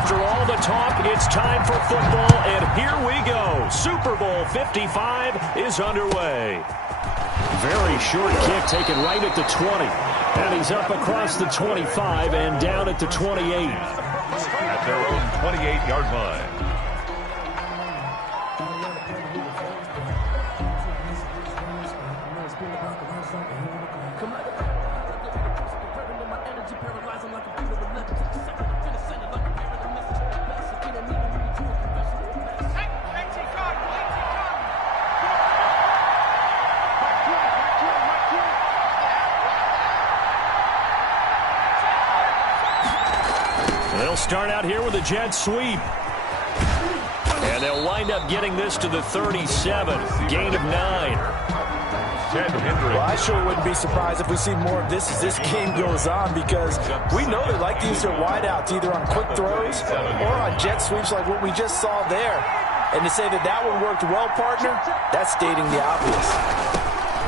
After all the talk, it's time for football, and here we go. Super Bowl 55 is underway. Very short kick taken right at the 20. And he's up across the 25 and down at the 28. At their own 28-yard line. They'll start out here with a jet sweep. And they'll wind up getting this to the 37. Gain of 9. Well, I sure wouldn't be surprised if we see more of this as this game goes on, because we know they like to use their wideouts either on quick throws or on jet sweeps like what we just saw there. And to say that that one worked well, partner, that's stating the obvious.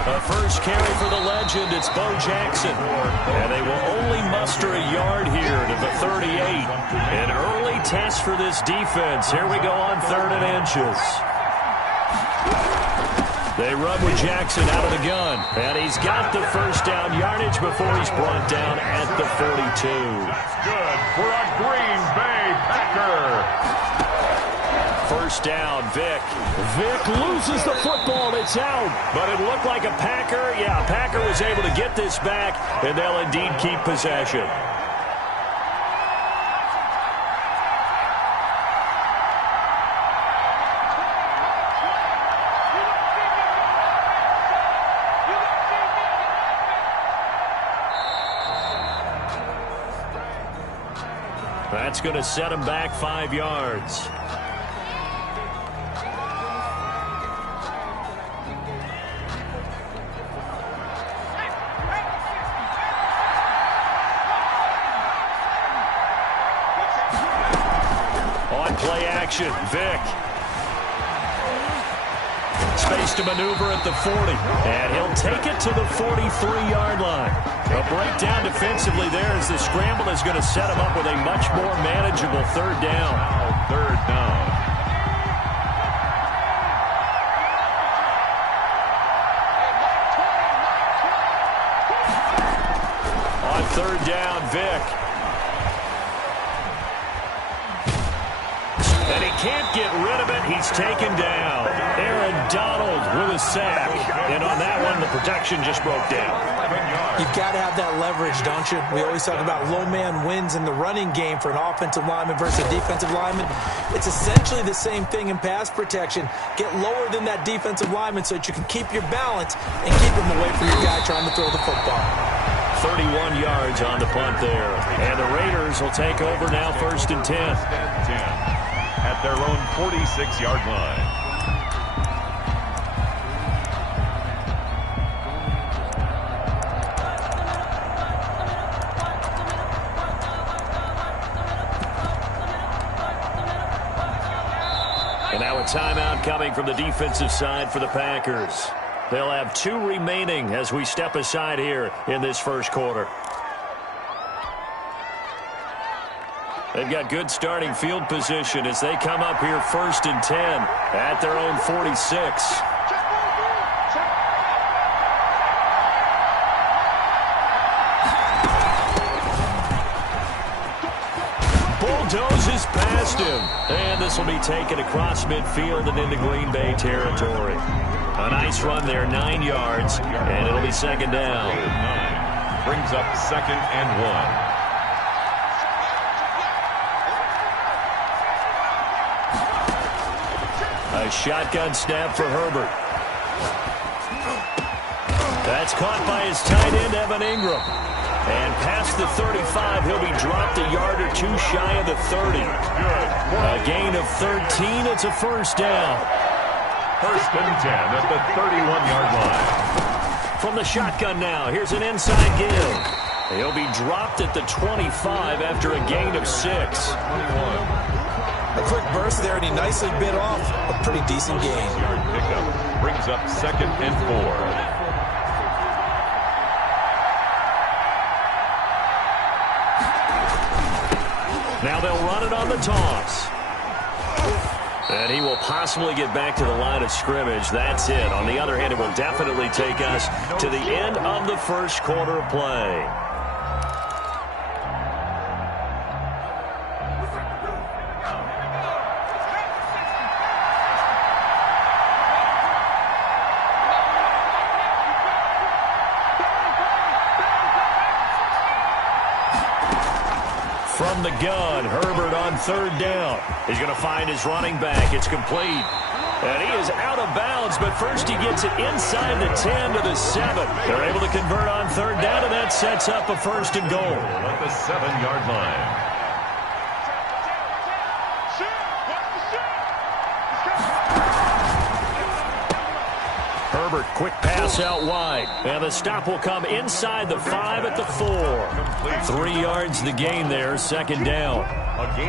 A first carry for the legend, it's Bo Jackson. And they will only muster a yard here to the 38. An early test for this defense. Here we go on 3rd and inches. They run with Jackson out of the gun. And he's got the first down yardage before he's brought down at the 42. That's good for a Green Bay Packer. First down, Vick. Vick loses the football. It's out. But it looked like a Packer. Yeah, Packer was able to get this back, and they'll indeed keep possession. That's going to set him back 5 yards. Play action, Vick. Space to maneuver at the 40. And he'll take it to the 43-yard line. A breakdown defensively there as the scramble is going to set him up with a much more manageable 3rd down. Now 3rd down. On 3rd down, Vick. And he can't get rid of it. He's taken down. Aaron Donald with a sack. And on that one, the protection just broke down. You've got to have that leverage, don't you? We always talk about low man wins in the running game for an offensive lineman versus a defensive lineman. It's essentially the same thing in pass protection. Get lower than that defensive lineman so that you can keep your balance and keep him away from your guy trying to throw the football. 31 yards on the punt there. And the Raiders will take over now 1st and 10. At their own 46-yard line. And now a timeout coming from the defensive side for the Packers. They'll have 2 remaining as we step aside here in this first quarter. They've got good starting field position as they come up here 1st and 10 at their own 46. Bulldozes past him. And this will be taken across midfield and into Green Bay territory. A nice run there, 9 yards, and it'll be 2nd down. 9 brings up 2nd and 1. A shotgun snap for Herbert. That's caught by his tight end, Evan Ingram. And past the 35, he'll be dropped a yard or 2 shy of the 30. A gain of 13, it's a 1st down. 1st and 10 at the 31-yard line. From the shotgun now, here's an inside give. He'll be dropped at the 25 after a gain of 6. 21. A quick burst there, and he nicely bit off a pretty decent gain. Yard pickup brings up 2nd and 4. Now they'll run it on the toss. And he will possibly get back to the line of scrimmage. That's it. On the other hand, it will definitely take us to the end of the first quarter of play. From the gun, Herbert on third down. He's going to find his running back. It's complete. And he is out of bounds, but first he gets it inside the 10 to the 7. They're able to convert on third down, and that sets up a first and goal. At the 7-yard line. Herbert, quick pass out wide. And the stop will come inside the 5 at the 4. 3 yards the gain there, second down.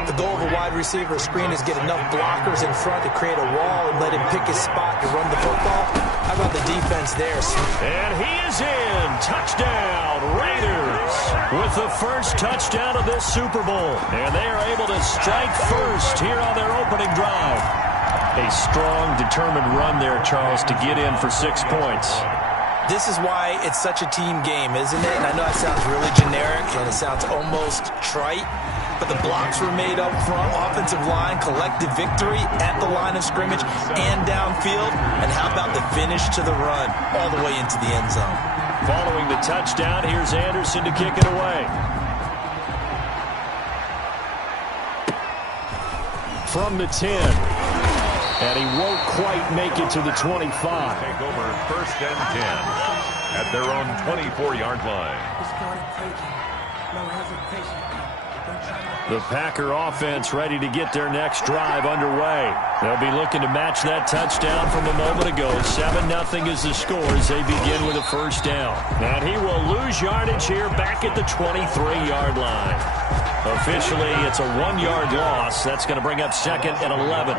The goal of a wide receiver screen is get enough blockers in front to create a wall and let him pick his spot to run the football. How about the defense there? And he is in. Touchdown, Raiders, with the first touchdown of this Super Bowl. And they are able to strike first here on their opening drive. A strong, determined run there, Charles, to get in for 6 points. This is why it's such a team game, isn't it? And I know that sounds really generic and it sounds almost trite, but the blocks were made up front, offensive line, collective victory at the line of scrimmage and downfield. And how about the finish to the run all the way into the end zone? Following the touchdown, here's Anderson to kick it away. From the 10. And he won't quite make it to the 25. Take over first and 10 at their own 24-yard line. The Packer offense ready to get their next drive underway. They'll be looking to match that touchdown from a moment ago. 7-0 is the score as they begin with a first down. And he will lose yardage here back at the 23-yard line. Officially, it's a 1-yard loss. That's going to bring up second and 11.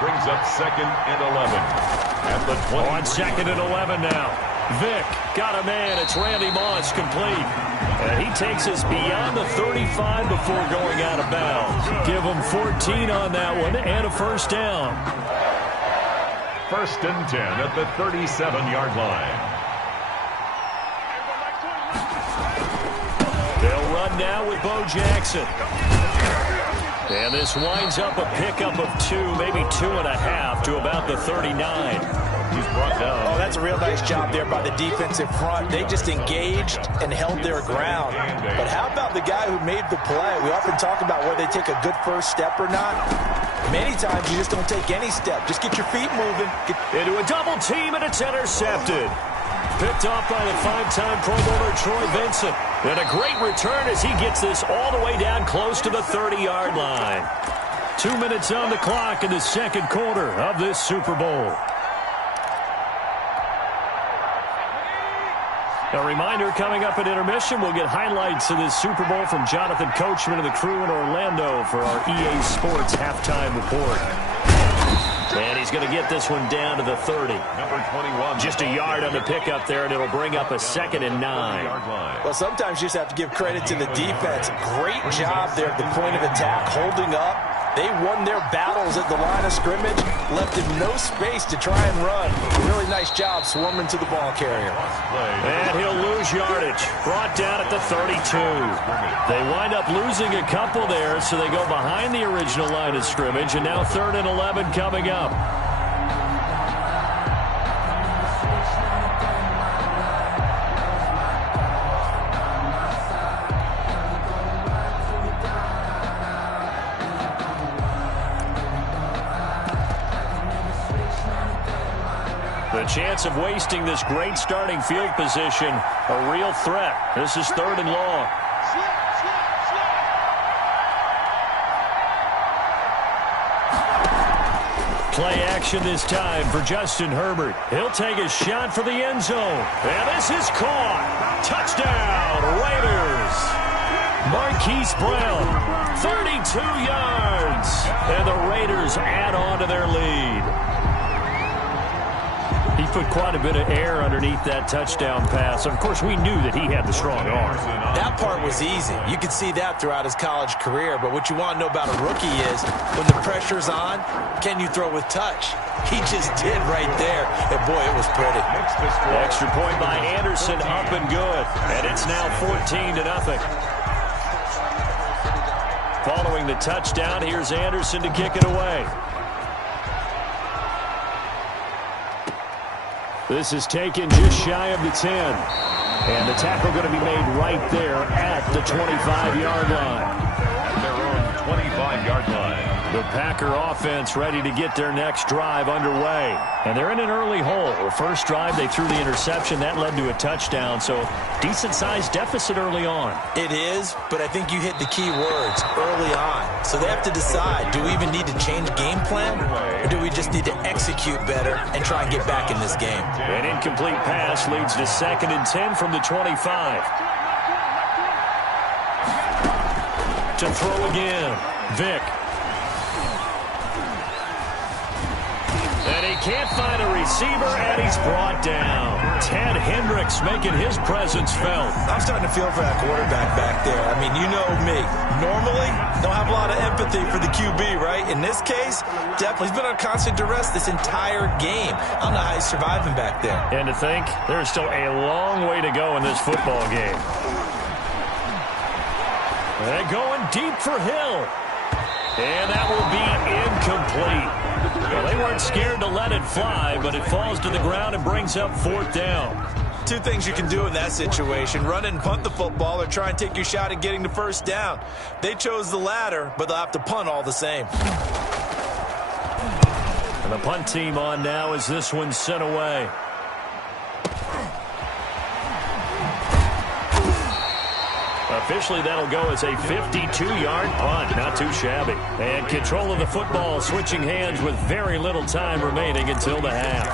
Brings up second and 11. At the 20. On second and 11 now. Vick got a man. It's Randy Moss complete. And he takes us beyond the 35 before going out of bounds. Give him 14 on that one and a first down. First and 10 at the 37-yard line. They'll run now with Bo Jackson. And this winds up a pickup of 2, maybe 2.5 to about the 39. He's brought down. Oh, that's a real nice job there by the defensive front. They just engaged and held their ground. But how about the guy who made the play? We often talk about whether they take a good first step or not. Many times you just don't take any step. Just get your feet moving. Into a double team, and it's intercepted. Picked off by the 5-time Pro Bowler Troy Vincent. And a great return as he gets this all the way down close to the 30-yard line. 2 minutes on the clock in the second quarter of this Super Bowl. A reminder, coming up at intermission, we'll get highlights of this Super Bowl from Jonathan Coachman and the crew in Orlando for our EA Sports halftime report. And he's going to get this one down to the 30. Number 21. Just a yard on the pickup there, and it'll bring up a second and 9. Well, sometimes you just have to give credit to the defense. Great job there at the point of attack, holding up. They won their battles at the line of scrimmage, left him no space to try and run. Really nice job swarming to the ball carrier. And he'll lose yardage. Brought down at the 32. They wind up losing a couple there, so they go behind the original line of scrimmage, and now 3rd and 11 coming up. The chance of wasting this great starting field position, a real threat. This is 3rd and long. Play action this time for Justin Herbert. He'll take a shot for the end zone. And this is caught. Touchdown, Raiders. Marquise Brown, 32 yards. And the Raiders add on to their lead. He put quite a bit of air underneath that touchdown pass. Of course, we knew that he had the strong arm. That part was easy. You could see that throughout his college career. But what you want to know about a rookie is when the pressure's on, can you throw with touch? He just did right there. And, boy, it was pretty. Extra point by Anderson, up and good. And it's now 14-0. Following the touchdown, here's Anderson to kick it away. This is taken just shy of the 10. And the tackle going to be made right there at the 25-yard line. At their own 25-yard line. The Packer offense ready to get their next drive underway. And they're in an early hole. The first drive, they threw the interception. That led to a touchdown. So decent-sized deficit early on. It is, but I think you hit the key words, early on. So they have to decide, do we even need to change game plan? Or do we just need to execute better and try and get back in this game? An incomplete pass leads to 2nd and 10 from the 25. To throw again, Vick. And he can't find a receiver, and he's brought down. Ted Hendricks making his presence felt. I'm starting to feel for that quarterback back there. I mean, you know me. Normally, don't have a lot of empathy for the QB, right? In this case, definitely. He's been on constant duress this entire game. I don't know how he's surviving back there. And to think, there's still a long way to go in this football game. They're going deep for Hill. And that will be incomplete. Well, they weren't scared to let it fly, but it falls to the ground and brings up 4th down. Two things you can do in that situation, run and punt the football or try and take your shot at getting the first down. They chose the latter, but they'll have to punt all the same. And the punt team on now as this one's sent away. Officially, that'll go as a 52-yard punt. Not too shabby. And control of the football switching hands with very little time remaining until the half.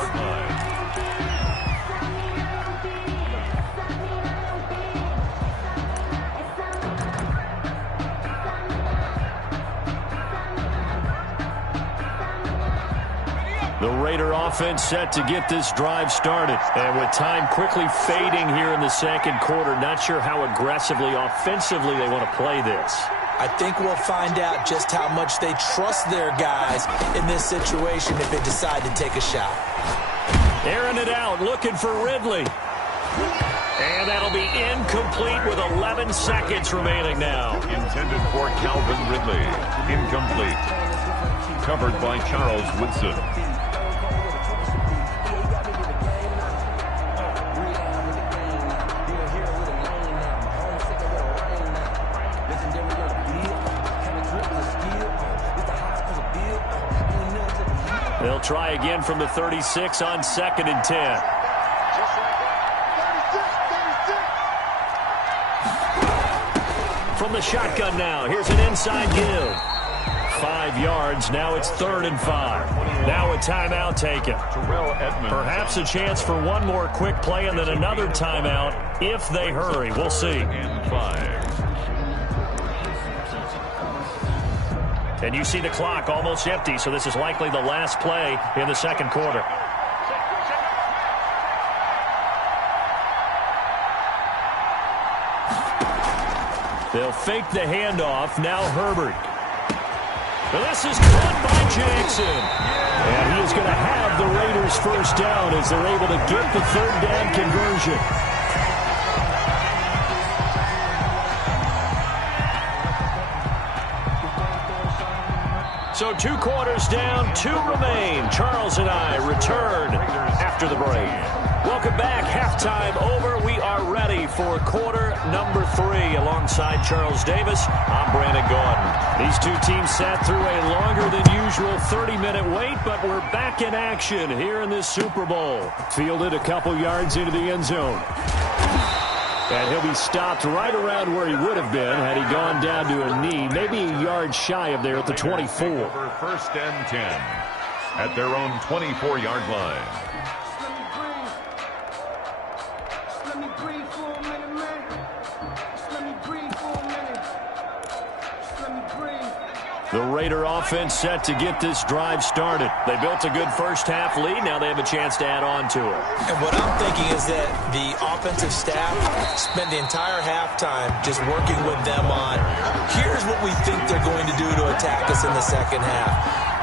The Raider offense set to get this drive started. And with time quickly fading here in the second quarter, not sure how aggressively, offensively they want to play this. I think we'll find out just how much they trust their guys in this situation if they decide to take a shot. Airing it out, looking for Ridley. And that'll be incomplete with 11 seconds remaining now. Intended for Calvin Ridley. Incomplete. Covered by Charles Woodson. They'll try again from the 36 on 2nd and 10. From the shotgun now, here's an inside give. 5 yards, now it's 3rd and 5. Now a timeout taken. Perhaps a chance for one more quick play and then another timeout if they hurry. We'll see. And you see the clock almost empty, so this is likely the last play in the second quarter. They'll fake the handoff. Now Herbert. Well, this is caught by Jackson. And he is going to have the Raiders first down as they're able to get the 3rd down conversion. So 2 quarters down, 2 remain. Charles and I return after the break. Welcome back. Halftime over. We are ready for quarter number 3. Alongside Charles Davis, I'm Brandon Gaudin. These two teams sat through a longer than usual 30-minute wait, but we're back in action here in this Super Bowl. Fielded a couple yards into the end zone. And he'll be stopped right around where he would have been had he gone down to a knee, maybe a yard shy of there at the 24. 1st and 10 at their own 24-yard line. The Raider offense set to get this drive started. They built a good first-half lead. Now they have a chance to add on to it. And what I'm thinking is that the offensive staff spent the entire halftime just working with them on, here's what we think they're going to do to attack us in the second half.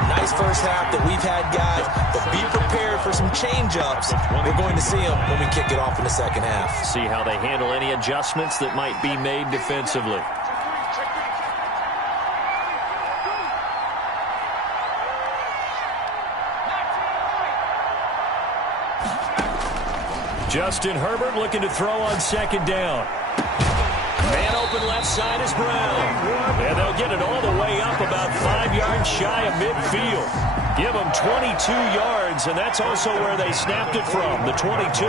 Nice first half that we've had, guys, but be prepared for some change-ups. We're going to see them when we kick it off in the second half. See how they handle any adjustments that might be made defensively. Justin Herbert looking to throw on second down. Man open left side is Brown. And they'll get it all the way up about 5 yards shy of midfield. Give them 22 yards, and that's also where they snapped it from, the 22.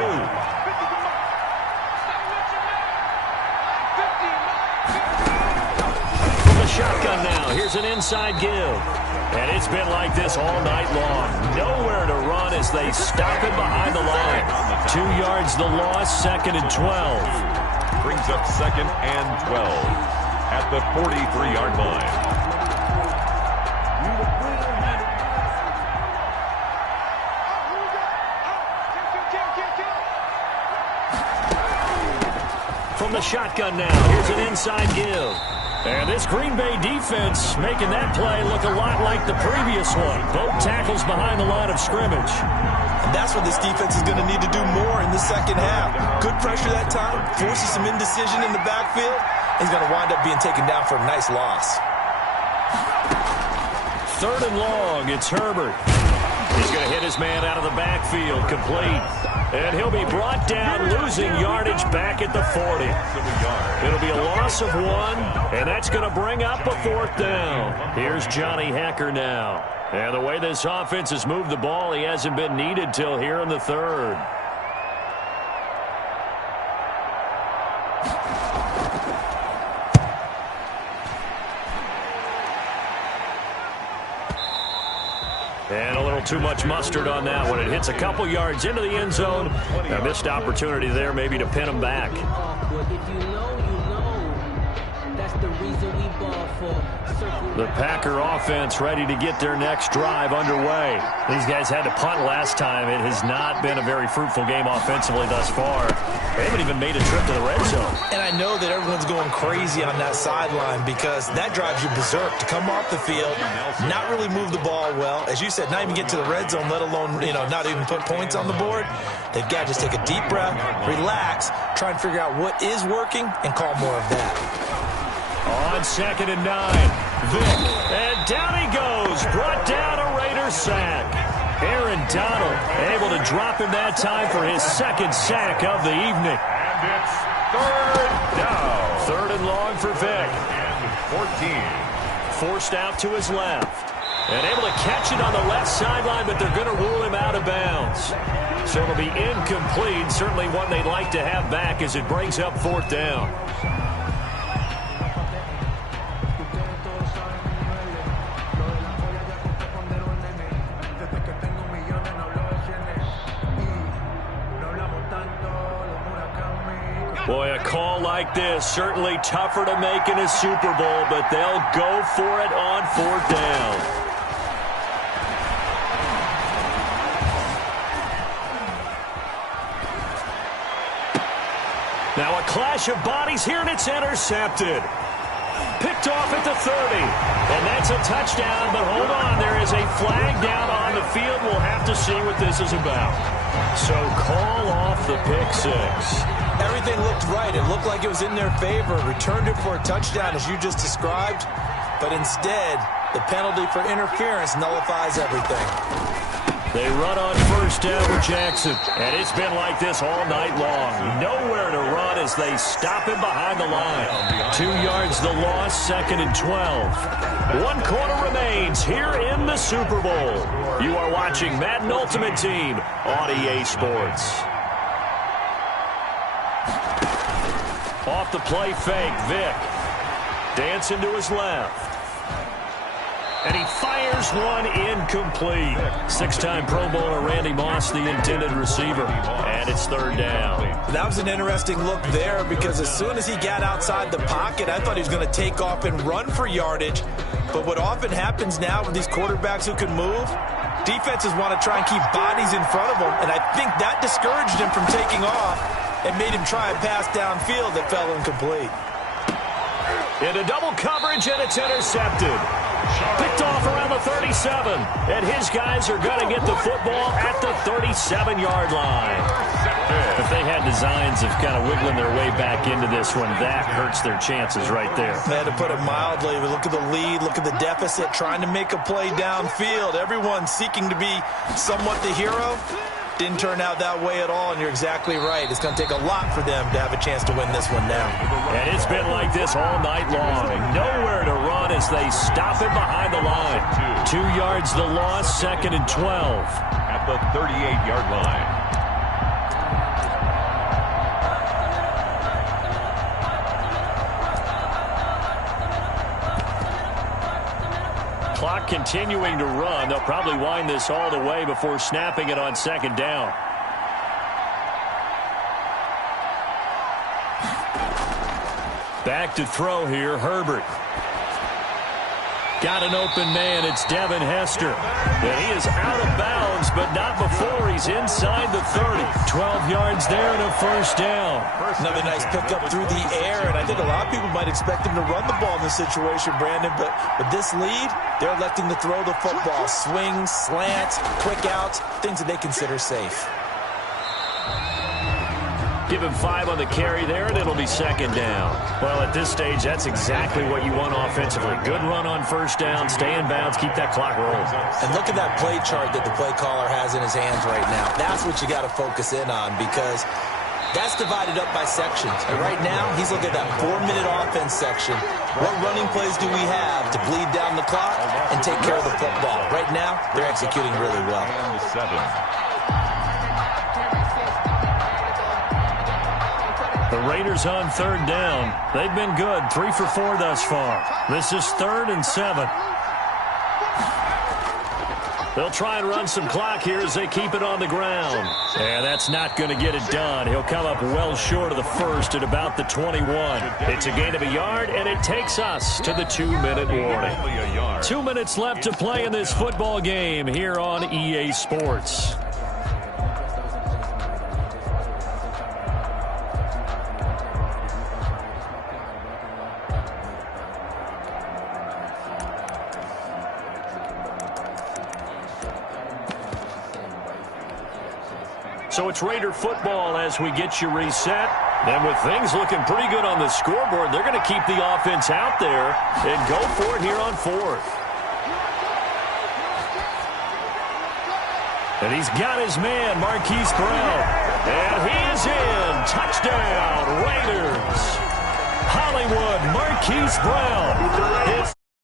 From the shotgun now, here's an inside give. And it's been like this all night long. Nowhere to run as they stop it behind the line. 2 yards the loss, 2nd and 12. Brings up 2nd and 12 at the 43-yard line. From the shotgun now, here's an inside give. And this Green Bay defense making that play look a lot like the previous one. Both tackles behind the line of scrimmage. And that's what this defense is going to need to do more in the second half. Good pressure that time, forces some indecision in the backfield. He's going to wind up being taken down for a nice loss. 3rd and long, it's Herbert. He's going to hit his man out of the backfield, complete. And he'll be brought down, losing yardage back at the 40. It'll be a loss of 1, and that's going to bring up a 4th down. Here's Johnny Hekker now. And the way this offense has moved the ball, he hasn't been needed till here in the 3rd. And a little too much mustard on that one. It hits a couple yards into the end zone. A missed opportunity there maybe to pin him back. The Packer offense ready to get their next drive underway. These guys had to punt last time. It has not been a very fruitful game offensively thus far. They haven't even made a trip to the red zone. And I know that everyone's going crazy on that sideline because that drives you berserk to come off the field, not really move the ball well. As you said, not even get to the red zone, let alone, not even put points on the board. They've got to just take a deep breath, relax, try and figure out what is working, and call more of that. On 2nd and 9. Vic, and down he goes, brought down a Raider sack. Aaron Donald able to drop him that time for his 2nd sack of the evening. And it's 3rd down. 3rd and long for Vic. And 14. Forced out to his left. And able to catch it on the left sideline, but they're going to rule him out of bounds. So it'll be incomplete, certainly one they'd like to have back as it brings up 4th down. Boy, a call like this, certainly tougher to make in a Super Bowl, but they'll go for it on 4th down. Now a clash of bodies here, and it's intercepted. Picked off at the 30. And that's a touchdown, but hold on, there is a flag down on the field. We'll have to see what this is about. So call off the pick 6. Everything looked right. It looked like it was in their favor. Returned it for a touchdown, as you just described. But instead, the penalty for interference nullifies everything. They run on 1st down with Jackson. And it's been like this all night long. Nowhere to run as they stop him behind the line. 2 yards the loss, 2nd and 12. 1 quarter remains here in the Super Bowl. You are watching Madden Ultimate Team on EA Sports. Off the play fake, Vic. Dancing to his left. And he fires one incomplete. 6-time Pro Bowler Randy Moss, the intended receiver. And it's 3rd down. That was an interesting look there because as soon as he got outside the pocket, I thought he was going to take off and run for yardage. But what often happens now with these quarterbacks who can move, defenses want to try and keep bodies in front of them, and I think that discouraged him from taking off and made him try a pass downfield that fell incomplete. Into double coverage, and it's intercepted. Picked off around the 37, and his guys are going to get the football at the 37-yard line. If they had designs of kind of wiggling their way back into this one, that hurts their chances right there. They had to put it mildly. Look at the lead, look at the deficit, trying to make a play downfield. Everyone seeking to be somewhat the hero. Didn't turn out that way at all, and you're exactly right. It's going to take a lot for them to have a chance to win this one now. And it's been like this all night long. Nowhere to run as they stop it behind the line. 2 yards the loss, 2nd and 12. At the 38-yard line. Clock continuing to run. They'll probably wind this all the way before snapping it on 2nd down. Back to throw here, Herbert. Got an open man. It's Devin Hester. And he is out of bounds, but not before he's inside the 30. 12 yards there and a 1st down. Another nice pickup through the air, and I think a lot of people might expect him to run the ball in this situation, Brandon, but with this lead, they're electing to throw the football. Swings, slants, quick outs, things that they consider safe. Give him 5 on the carry there, and it'll be 2nd down. Well, at this stage, that's exactly what you want offensively. Good run on 1st down, stay in bounds, keep that clock rolling. And look at that play chart that the play caller has in his hands right now. That's what you got to focus in on, because that's divided up by sections. And right now, he's looking at that 4-minute offense section. What running plays do we have to bleed down the clock and take care of the football? Right now, they're executing really well. The Raiders on 3rd down. They've been good, 3 for 4 thus far. This is 3rd and 7. They'll try and run some clock here as they keep it on the ground. And that's not going to get it done. He'll come up well short of the 1st at about the 21. It's a gain of a yard, and it takes us to the 2-minute warning. 2 minutes left to play in this football game here on EA Sports. So it's Raider football as we get you reset. And with things looking pretty good on the scoreboard, they're going to keep the offense out there and go for it here on 4th. And he's got his man, Marquise Brown. And he is in. Touchdown, Raiders. Hollywood, Marquise Brown.